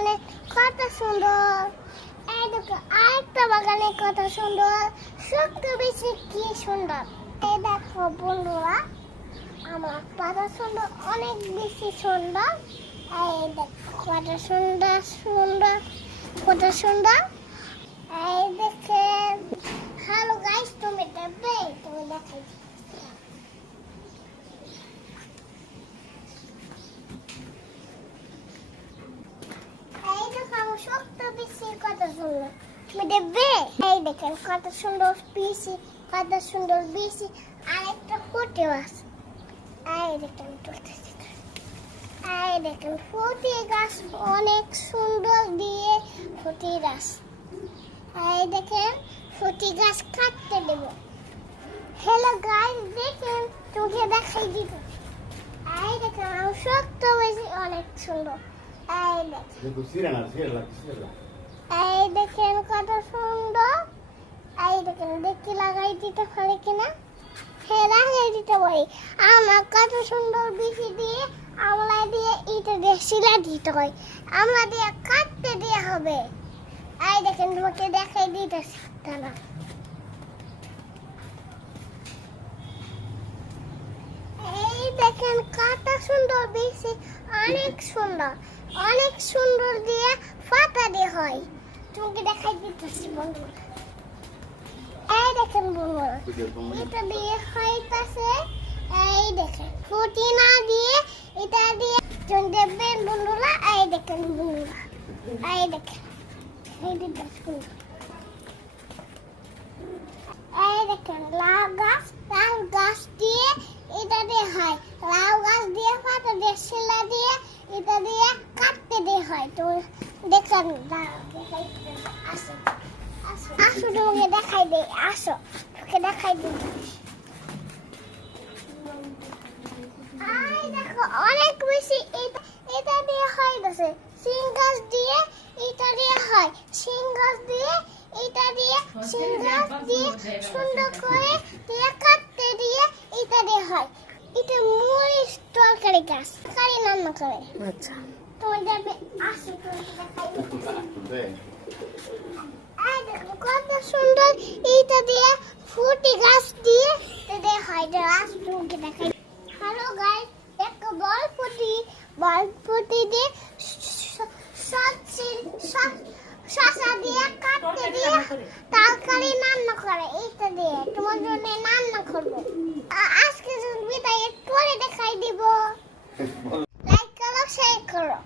বাগানে কত সুন্দর। এই দেখো আরেকটা বাগানে কত সুন্দর, সত্য বেশি কি সুন্দর। এই দেখো বন্ধুরা, আমার কত সুন্দর, অনেক বেশি সুন্দর। এই দেখো কত সুন্দর সুন্দর, কত সুন্দর। এই দেখে হ্যালো গাইস, তুমি দেখবে, তুমি দেখাই। এই দেখো আমার সত্য বেশি কত সুন্দর, তুমি দেখবে। এই দেখেন কত সুন্দর পিসি, কত সুন্দর বেশি। আর একটা ফুটেও আছে। এই দেখেন তুলতেছি। এই দেখেন ফুটি গাছ অনেক সুন্দর দিয়ে ফুটি গাছ। এই দেখেন ফুটি গাছ কাটতে দেব। হ্যালো গাইস, দেখেন তোকে দেখাই দিব। এই দেখেন আমার সত্য বেশি অনেক সুন্দর। এই দেখেন, এই দেখেন কত সুন্দর। এই দেখেন দেখি লাগাই দিতে পারি কিনা। হ্যাঁ লাগাই দিতে পারি। আমার কত সুন্দর বিচি দিয়ে, আমলা দিয়ে, ইটা দিয়ে শিলা দিতে হয়। আমলা দিয়ে কাটতে দেওয়া হবে। এই দেখেন তোমাকে দেখাই দিতেছি দাঁড়া। এই দেখেন কত সুন্দর বিচি, অনেক সুন্দর, অনেক সুন্দর দিয়ে পাতা দিয়ে হয়। তোমাকে দেখাই দিতেছি বন্ধুরা। এই দেখেন বন্ধুরা, এটা দিয়ে হইতাছে। এই দেখেন ফুটি না দিয়ে এটা দিয়ে দেখবেন বন্ধুরা। এই দেখেন বন্ধুরা, এই দেখেন, এই দেখেন, এই দেখেন লাউ গাছ, লাউ গাছ দিয়ে এটা দিয়ে হয়। লাউ গাছ দিয়ে পাতা দিয়ে শিলা দিয়ে এটা দিয়ে কাটতে দিয়ে হয়। তো দেখেন আসো আসো আসো, তোমাকে দেখাই দে, আসো তোকে দেখাই দিই। এই দেখো অনেক বেশি এটা, এটা দিয়ে হয় গেছে। সিং গাছ দিয়ে এটা দিয়ে হয়, সিং গাছ দিয়ে এটা দিয়ে, সিং গাছ দিয়ে সুন্দর করে দিয়ে কাটতে দিয়ে এটা দিয়ে হয়। এটা মরিচ তরকারি গাছ, তরকারি রান্না করে। আচ্ছা তোমার যাবে, আসো তোমাকে দেখাই। এই দেখো কত সুন্দর, এটা দিয়ে ফুটি গাছ দিয়ে এটা হয়। গাছ তোমাকে দেখাই। হ্যালো গাইস, একটা বল ফুটি দিয়ে শসা দিয়ে কাটতে দিয়ে তরকারি রান্না করে। এইটা দিয়ে তোমার জন্য রান্না করবো। আজকে বিদায় পরে দেখাই দিব। লাইক করো, শেয়ার করো।